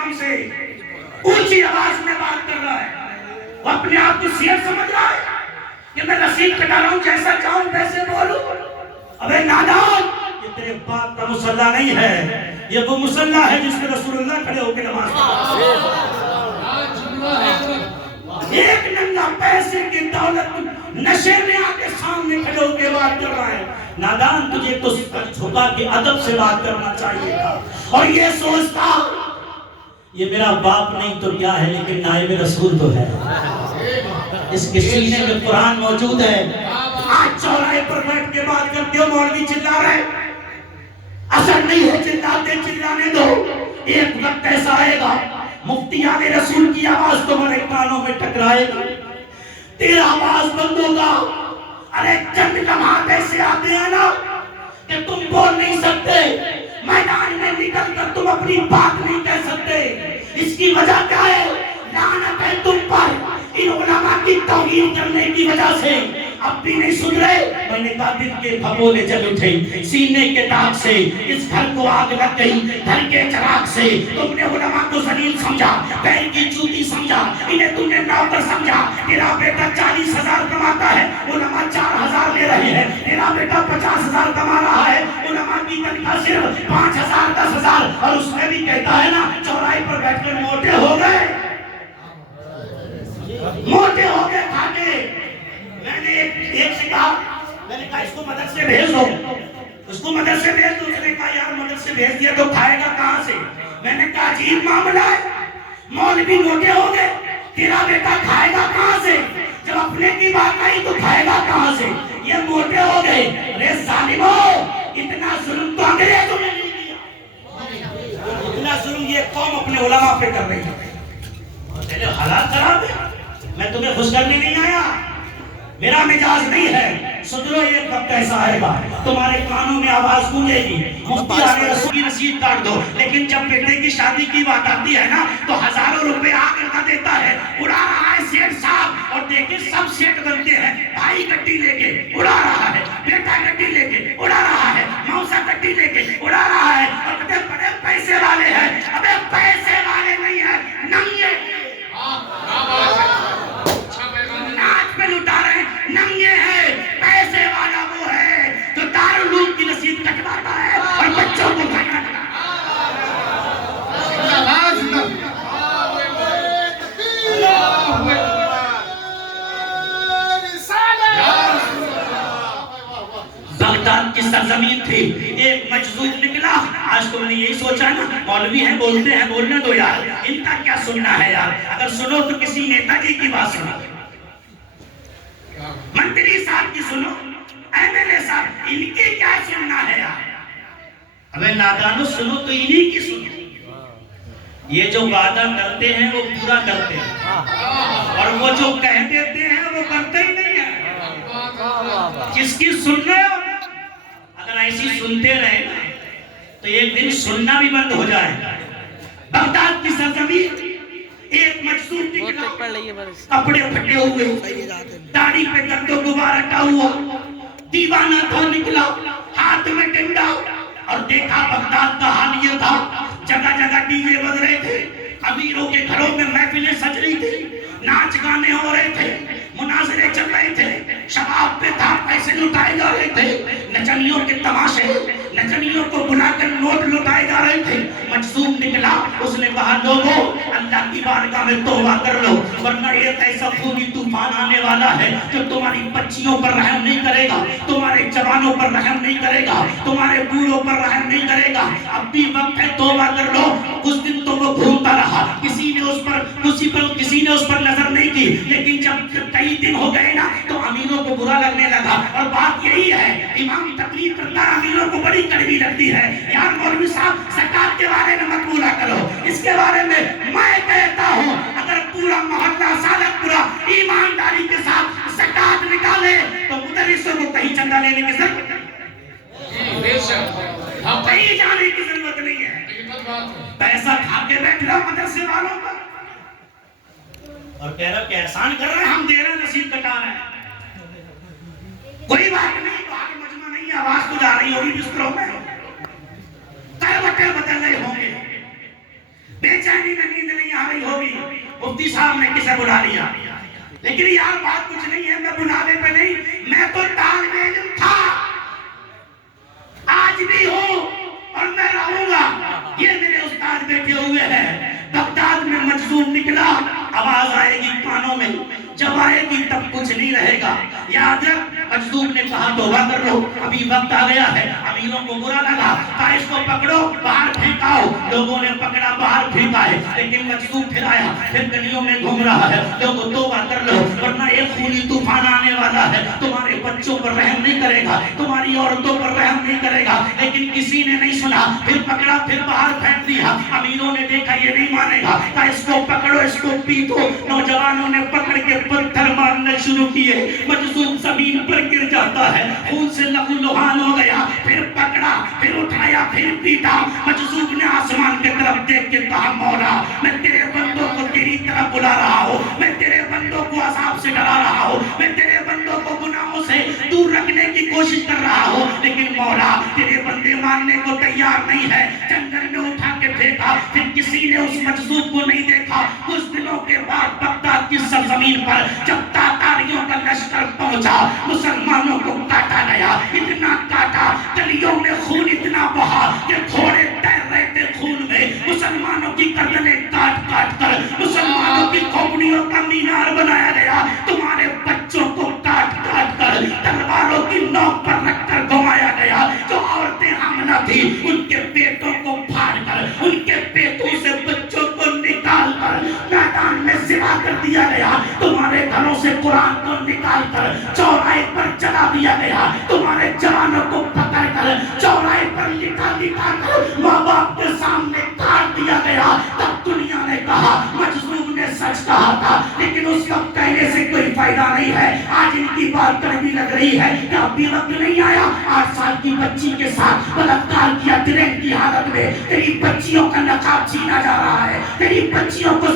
امام سے اونچی آواز میں بات کر رہا ہے، وہ اپنے آپ کو سیئر سمجھ رہا ہے کہ میں رسید کٹا رہا ہوں، جیسا چاہوں ویسے بولوں۔ ابے نادان، یہ تیرے باپ کا مصلی نہیں ہے، یہ وہ مصلی ہے جس میں رسول اللہ کھڑے ہو کے نماز پڑھتے ہیں۔ ایک ننگا پیسے کی دولت نشے میں آ کے سامنے کھڑے ہو کے بات کر رہا ہے۔ نادان، تجھے تو جھکا کے ادب سے بات کرنا چاہیے تھا، اور یہ سوچتا یہ میرا باپ نہیں تو کیا ہے، لیکن نائب رسول تو ہے، اس کے سینے میں قرآن موجود ہے۔ آج چوراہے پر بیٹھ کے بات کرتے ہو، مولوی چلا رہے، اثر نہیں ہو، چلاتے چلانے دو، ایک وقت ایسا آئے گا مفتیان رسول کی آواز تمہارے کانوں میں ٹکرائے گا، تیرا آواز بند ہوگا۔ ارے چند لمحات ایسے آتے ہیں نا کہ تم بول نہیں سکتے، میدان میں نکل کر تم اپنی بات نہیں کہہ سکتے۔ اس کی وجہ کیا ہے؟ لعنت ہے تم پر ان علماء کی توہین کرنے کی وجہ سے۔ اب بھی نہیں سن رہے؟ میں نے کہا دل کے پھپولے جل اٹھے، سینے کے داغ سے اس گھر کو آگ لگ گئی، گھر کے چراغ سے تم نے علماء کو ذلیل سمجھا، پیر کی جوتی سمجھا، انہیں تم نے نوکر سمجھا۔ تیرا بیٹا 40,000 کماتا ہے، علماء 4,000 لے رہے ہیں، تیرا بیٹا 50,000 کما رہا ہے، علماء کی تنخواہ صرف 5,000 10,000، اور اس میں بھی کہتا ہے نا چوراہے پر بیٹھ کر موٹے ہو گئے، موٹے ہو گئے کھا کے۔ میں نے ایک سے کہا، میں نے کہا اس کو مدرسے بھیج دو، اس کو مدرسے بھیج دو۔ اس نے کہا یار مدرسے بھیج دیا تو کھائے گا کہاں سے؟ میں نے کہا عجیب معاملہ ہے، مولوی موٹے ہو گئے، تیرا بیٹا کھائے گا کہاں سے؟ جب اپنے کی بات آئی تو کھائے گا کہاں سے؟ یہ موٹے ہو گئے۔ ارے ظالمو، اتنا ظلم تو انگریزوں نے نہیں کیا، اتنا ظلم یہ قوم اپنے علماء پہ کر رہی ہے۔ پہلے حالات خراب ہے، میں تمہیں خوش کرنے نہیں آیا، میرا مزاج نہیں ہے۔ سدرو ایک وقت ایسا آئے گا تمہارے کانوں میں آواز گونجے گی، مفتی آنے رسول کی رسید کاٹ دو، لیکن جب بیٹے کی شادی کی بات آتی ہے نا تو ہزاروں روپے آگے کا دیتا ہے، اڑا رہا ہے سیٹ صاحب۔ اور دیکھیں سب سیٹ بنتے ہیں، بھائی گڈی لے کے اڑا رہا ہے، بیٹا گڈی لے کے اڑا رہا ہے، موسا گڈی لے کے اڑا رہا ہے، اور کہتے بڑے پیسے والے ہیں۔ ابے پیسے والے نہیں ہیں، ننگے ناچ پہ لٹا رہے ہیں، ننگے ہیں۔ پیسے والا وہ ہے جو دارالعلوم کی رسید کٹواتا ہے اور بچوں کو کھانا کھلاتا ہے۔ بغداد کی سرزمین تھی، ایک مجذوب نکلا۔ آج تو میں نے یہی سوچا نا، مولوی ہیں بولتے ہیں، بولنے دو یار، ان کا کیا سننا ہے یار؟ اگر سنو تو کسی نیتا جی کی بات سنو، منتری صاحب کی سنو، ایم ایل اے صاحب، ان کی کیا سننا ہے یار؟ ابے نادانو سنو تو انہی کی سنو۔ یہ جو وعدہ کرتے ہیں وہ پورا کرتے ہیں، اور وہ جو کہہ دیتے ہیں وہ کرتے ہی نہیں ہیں۔ جس کی سن رہے ہو، اگر ایسی سنتے رہے تو ایک دن سننا بھی بند ہو جائے۔ بغداد کی سرزمین، ایک مجذوب نکلا، کپڑے پھٹے ہوئے، داڑھی پہ گرد و غبار اٹا ہوا، دیوانہ تھا، نکلا ہاتھ میں ڈنڈا، اور دیکھا بغداد کا حال یہ تھا، جگہ جگہ ڈی جے بج رہے تھے، امیروں کے گھروں میں محفلیں سج رہی تھی، ناچ گانے ہو رہے تھے، مناظرے چل رہے تھے، شباب پہ تھا، پیسے لٹائے جا رہے تھے، نچنیوں کے تماشے، نچنیوں کو بلا کر نوٹ لٹائے جا رہے تھے۔ مجذوب نکلا، اس نے کہا لوگوں اللہ کی بارگاہ میں توبہ کر لو، ورنہ ایک ایسا خونی طوفان آنے والا ہے جو تمہاری بچیوں پر رحم نہیں کرے گا، تمہارے جوانوں پر رحم نہیں کرے گا، تمہارے بوڑھوں پر رحم نہیں کرے گا۔ اب بھی وقت ہے، توبہ کر لو۔ کچھ دن تو وہ گھومتا رہا، کسی نے اس پر نظر نہیں کی، لیکن جب کئی دن ہو گئے نا تو امیروں کو برا لگنے لگا۔ اور بات یہی ہے، امام تقریر کرتا امیروں کو بڑی کڑوی لگتی ہے، یار مولوی صاحب زکوٰۃ کے بارے میں مت بولا کرو، اس کے بارے میں کہتا ہوں اگر پورا محلہ سالک پورا ایمانداری کے ساتھ زکوٰۃ نکالے تو مدرسوں کو کہیں چندہ لینے کی ضرورت کہیں جانے کی ضرورت نہیں ہے۔ پیسہ کھا کے بیٹھ رہا مدرسے والوں کا، اور کہہ رہا کہ احسان کر رہے ہیں، ہم دے رہے ہیں، رسید کٹا رہے ہیں، کوئی بات نہیں، باہر مجمع نہیں ہے، آواز تو جا رہی ہوگی بستروں میں، کروٹیں بدل رہے ہوں گے۔ بے چینی میں نیند نہیں آ رہی ہوگی، مفتی صاحب نے کسے بلا لیا، لیکن یار بات کچھ نہیں ہے، میں بلاوے پہ نہیں، میں تو طالب علم تھا، آج بھی ہوں اور میں رہوں گا۔ یہ میرے استاد بیٹھے ہوئے ہیں، بغداد میں مجذوب نکلا، آواز آئے گی کانوں میں، جب آئے گی تب کچھ نہیں رہے گا، یاد رکھ۔ مجذوب نے کہا توبہ کر لو، ابھی وقت آ گیا ہے۔ امیروں کو برا لگا، کہا اس کو پکڑو باہر پھینکاؤ، لوگوں نے پکڑا باہر پھینکا ہے، لیکن مجذوب پھر آیا، پھر گلیوں میں گھوم رہا ہے، لوگوں توبہ کر لو ورنہ ایک خونی طوفان آنے والا ہے، تمہارے بچوں پر رحم نہیں کرے گا، تمہاری عورتوں پر رحم نہیں کرے گا، لیکن کسی نے نہیں سنا، پھر پکڑا، پھر باہر پھینک دیا۔ امیروں نے دیکھا یہ نہیں مانے گا، کہا اس کو پکڑو، اس کو پیٹو، نوجوانوں نے پکڑ کے پتھر مارنے شروع کیے، مجذوب زمین پر گر جاتا ہے، خون سے لہو لہان ہو گیا، پھر پکڑا، پھر اٹھایا، پھر پیٹا۔ مجذوب نے آسمان کی طرف دیکھ کے کہا مولا میں تیرے بندوں کو تیری طرف بلا رہا ہوں، میں تیرے بندوں کو عذاب سے ڈرا رہا ہوں، میں تیرے بندوں کو گناہوں سے دور رکھنے کی کوشش کر رہا ہوں، لیکن مولا تیرے بندے ماننے کو تیار نہیں ہے۔ جنگل میں اٹھا کے پھینکا، پھر کسی نے اس مجذوب کو نہیں دیکھا۔ کچھ دنوں کے بعد بغداد کی سرزمین پر جب تاتاریوں کا لشکر پہنچا، مسلمانوں کو کاٹا گیا، اتنا کاٹا، گلیوں میں خون اتنا بہا کہ گھوڑے تیر رہے تھے خون میں، مسلمانوں کی گردنیں کاٹ کاٹ کر مسلمانوں کی کھوپڑیوں کا مینار بنایا گیا، تمہارے بچوں کو کاٹ کاٹ کر تلواروں کی نوک پر رکھ کر گھمایا گیا، جو عورتیں حاملہ تھی ان کے پیٹوں کو پھاڑ کر، ان کے پیٹوں سے بچوں کو نکال کر میدان میں ذبح کر دیا گیا، تمہارے گھروں سے قرآن کو نکال کر چوراہے پر جلا دیا گیا، تمہارے جوانوں کو پکڑ کر چوراہے پر لٹا لٹا کر ماں باپ کے سامنے کاٹ دیا گیا۔ تب دنیا نے کہا مجذوب نے سچ کہا تھا، لیکن اس وقت کہنے سے کوئی فائدہ نہیں ہے۔ آج ان کی بات کڑوی لگ رہی ہے کہ اب بھی وقت نہیں آیا، 8 سال کی بچی کے ساتھ بلاత్కాر کیا ٹرین کی حالت میں، تیری بچیوں کا نقاب چھینا جا رہا ہے، تیری بچیوں کو